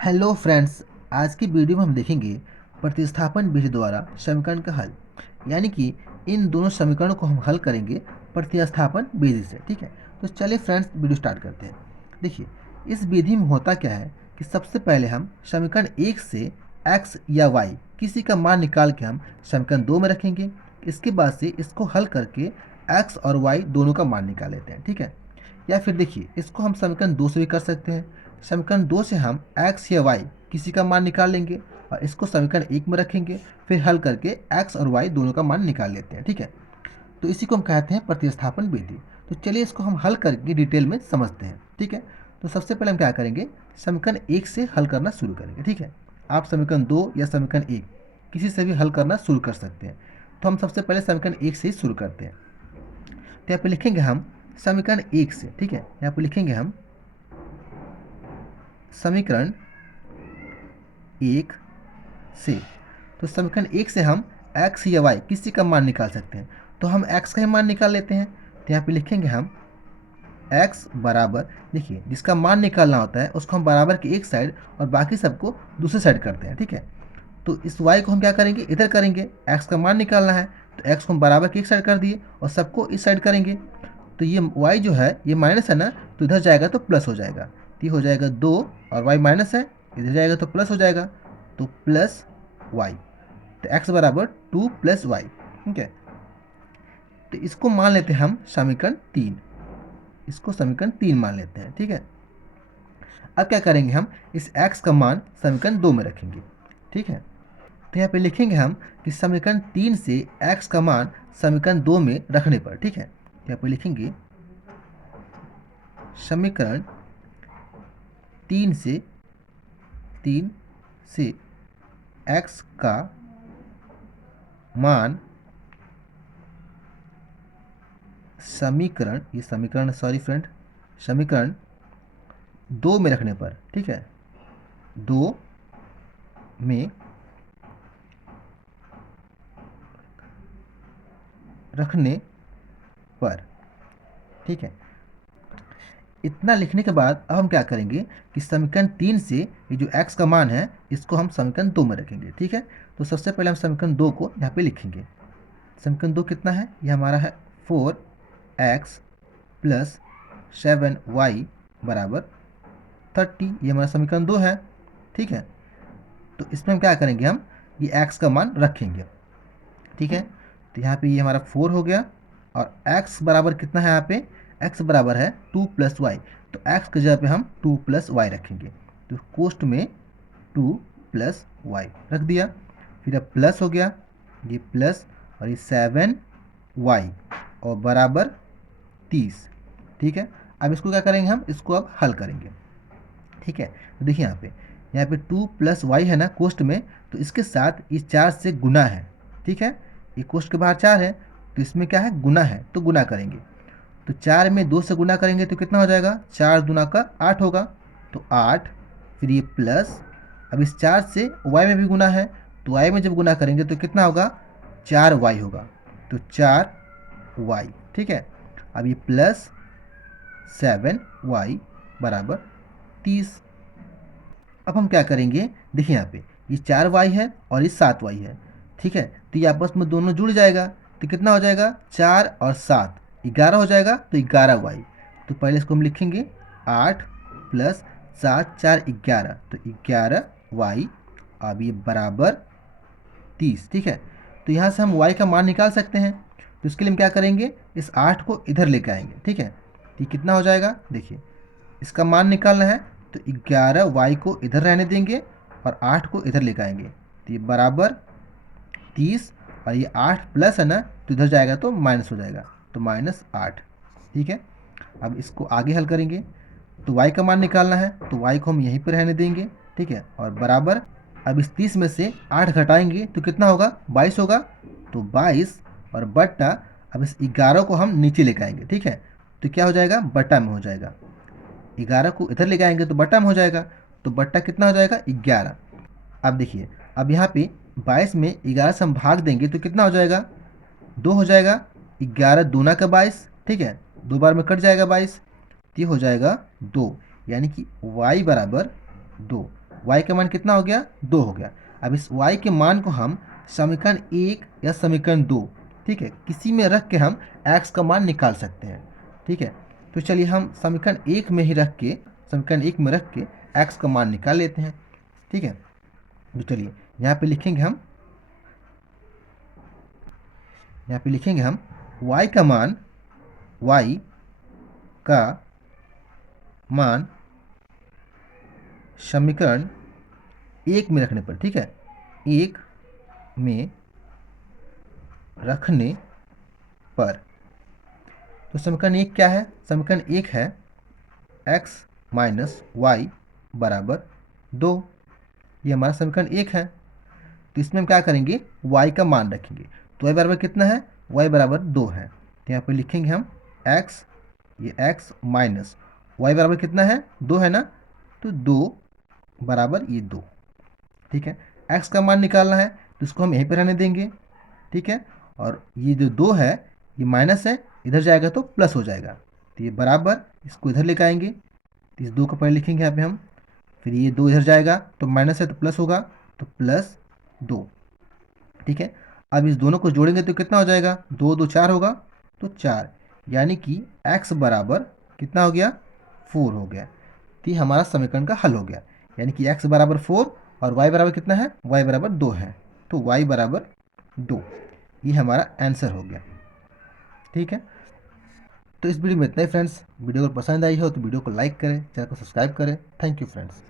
Hello friends. आज की video में हम देखेंगे प्रतिस्थापन विधि द्वारा समीकरण का हल। यानी कि इन दोनों समीकरणों को हम हल करेंगे प्रतिस्थापन विधि से। ठीक है, तो चलिए फ्रेंड्स वीडियो स्टार्ट करते हैं। देखिए, इस विधि में होता क्या है कि सबसे पहले हम समीकरण 1 से x या y किसी का मान निकाल के हम समीकरण 2 में रखेंगे। इसके बाद से इसको हल करके x और y दोनों का मान निकाल लेते हैं। ठीक है, या फिर देखिए, इसको हम समीकरण 2 से भी कर सकते हैं। समीकरण 2 से हम x या y किसी का मान निकाल लेंगे और इसको समीकरण 1 में रखेंगे, फिर हल करके x और y दोनों का मान निकाल लेते हैं। ठीक है, तो इसी को हम कहते हैं प्रतिस्थापन विधि। तो चलिए इसको हम हल करके डिटेल में समझते हैं। ठीक है, तो सबसे पहले हम क्या करेंगे, समीकरण 1 से हल करना शुरू करेंगे। ठीक है, आप समीकरण 2 या समीकरण 1 किसी से भी हल करना शुरू कर सकते हैं। तो हम सबसे पहले समीकरण 1 से ही शुरू करते हैं। तो यहाँ पे लिखेंगे हम समीकरण 1 से। ठीक है, यहाँ पे लिखेंगे हम समीकरण 1 से। तो समीकरण 1 से हम x या y किसी का मान निकाल सकते हैं। तो हम x का ही मान निकाल लेते हैं। तो यहाँ पे लिखेंगे हम x बराबर, देखिए जिसका मान निकालना होता है उसको हम बराबर की एक साइड और बाकी सबको दूसरी साइड करते हैं। ठीक है, तो इस y को हम क्या करेंगे, इधर करेंगे। x का मान निकालना है तो x को हम बराबर की एक साइड कर दिए और सबको इस साइड करेंगे। तो ये y जो है ये माइनस है ना, तो इधर जाएगा तो प्लस हो जाएगा। तो ये हो जाएगा 2 और y माइनस है, इधर जाएगा तो प्लस हो जाएगा, तो प्लस y। तो x बराबर 2 प्लस वाई। ठीक है, तो इसको मान लेते हैं हम समीकरण 3। इसको समीकरण 3 मान लेते हैं। ठीक है, अब क्या करेंगे, हम इस x का मान समीकरण 2 में रखेंगे। ठीक है, तो यहाँ पे लिखेंगे हम कि समीकरण 3 से x का मान समीकरण 2 में रखने पर। ठीक है, यहाँ पे लिखेंगे समीकरण 3 से x का मान समीकरण, ये समीकरण सॉरी फ्रेंड, समीकरण 2 में रखने पर। ठीक है, 2 में रखने पर। ठीक है, इतना लिखने के बाद अब हम क्या करेंगे कि समीकरण 3 से ये जो x का मान है इसको हम समीकरण 2 में रखेंगे। ठीक है, तो सबसे पहले हम समीकरण 2 को यहाँ पे लिखेंगे। समीकरण 2 कितना है, ये हमारा है 4x प्लस 7y बराबर 30। ये हमारा समीकरण 2 है। ठीक है, तो इसमें हम क्या करेंगे, हम ये x का मान रखेंगे। ठीक है, तो यहाँ पे ये हमारा 4 हो गया और x बराबर कितना है, यहाँ पे x बराबर है 2 प्लस वाई। तो x की जगह पे हम 2 प्लस वाई रखेंगे। तो कोष्ट में 2 प्लस वाई रख दिया। फिर अब प्लस हो गया, ये प्लस और ये 7y और बराबर 30। ठीक है, अब इसको क्या करेंगे, हम इसको अब हल करेंगे। ठीक है, तो देखिए यहाँ पे 2 प्लस वाई है ना कोष्ट में, तो इसके साथ इस 4 से गुना है। ठीक है, ये कोष्ट के बाहर 4 है तो इसमें क्या है, गुना है, तो गुना करेंगे। तो 4 में 2 से गुना करेंगे तो कितना हो जाएगा, 4 दूना का 8 होगा, तो 8। फिर ये प्लस, अब इस 4 से y में भी गुना है, तो y में जब गुना करेंगे तो कितना होगा, 4y होगा, तो 4y। ठीक है, अब ये प्लस 7y बराबर 30। अब हम क्या करेंगे, देखिए यहाँ पे ये 4y है और ये 7y है। ठीक है, तो ये आपस में दोनों जुड़ जाएगा, तो कितना हो जाएगा, 4 और 7 11 हो जाएगा, तो 11y। तो पहले इसको हम लिखेंगे 8 प्लस 7 4 11, तो 11y। अब ये बराबर 30। ठीक है, तो यहाँ से हम y का मान निकाल सकते हैं। तो इसके लिए हम क्या करेंगे, इस 8 को इधर लेकर आएंगे। ठीक है, तो ये कितना हो जाएगा, देखिए इसका मान निकालना है तो 11y को इधर रहने देंगे और 8 को इधर लेकर आएंगे, तो ये बराबर 30। और ये 8 प्लस है ना, तो इधर जाएगा तो माइनस हो जाएगा, तो -8। ठीक है, अब इसको आगे हल करेंगे। तो y का मान निकालना है तो y को हम यहीं पर रहने देंगे। ठीक है, और बराबर, अब इस 30 में से 8 घटाएंगे तो कितना होगा, 22 होगा, तो 22 और बट्टा, अब इस 11 को हम नीचे लेकर आएंगे। ठीक है, तो क्या हो जाएगा, बट्टा में हो जाएगा। 11 को इधर लेके आएंगे तो बट्टा में हो जाएगा, तो बट्टा कितना हो जाएगा, 11। अब देखिए, अब यहाँ पे 22 में 11 से हम भाग देंगे तो कितना हो जाएगा, 2 हो जाएगा। 11 दूना का 22। ठीक है, 2 बार में कट जाएगा 22, तो ये हो जाएगा 2, यानी कि y बराबर 2। y का मान कितना हो गया, 2 हो गया। अब इस y के मान को हम समीकरण 1 या समीकरण 2, ठीक है, किसी में रख के हम x का मान निकाल सकते हैं। ठीक है, तो चलिए हम समीकरण 1 में ही रख के, समीकरण 1 में रख के x का मान निकाल लेते हैं। ठीक है, तो चलिए यहाँ पे लिखेंगे हम, यहाँ पे लिखेंगे हम y का मान, y का मान समीकरण 1 में रखने पर, ठीक है, 1 में रखने पर, तो समीकरण 1 क्या है, समीकरण 1 है x माइनस वाई बराबर 2। ये हमारा समीकरण 1 है। तो इसमें हम क्या करेंगे, y का मान रखेंगे। तो y बराबर कितना है, y बराबर 2 है। तो यहाँ पे लिखेंगे हम x, ये x माइनस y बराबर कितना है, 2 है ना, तो 2 बराबर ये 2। ठीक है, x का मान निकालना है तो इसको हम यहीं पर रहने देंगे। ठीक है, और ये जो 2 है ये माइनस है, इधर जाएगा तो प्लस हो जाएगा, तो ये बराबर, इसको इधर लेकर आएंगे, तो इस 2 को पहले लिखेंगे यहाँ पे हम, फिर ये 2 इधर जाएगा तो माइनस है तो प्लस होगा, तो +2। ठीक है, अब इस दोनों को जोड़ेंगे तो कितना हो जाएगा, 2 2 4 होगा, तो 4, यानी कि x बराबर कितना हो गया, 4 हो गया। तो ये हमारा समीकरण का हल हो गया, यानी कि x बराबर 4 और y बराबर कितना है, y बराबर 2 है, तो y बराबर 2, ये हमारा आंसर हो गया। ठीक है, तो इस वीडियो में इतना ही फ्रेंड्स। वीडियो अगर पसंद आई हो तो वीडियो को लाइक करें, चैनल को सब्सक्राइब करें। Thank you friends.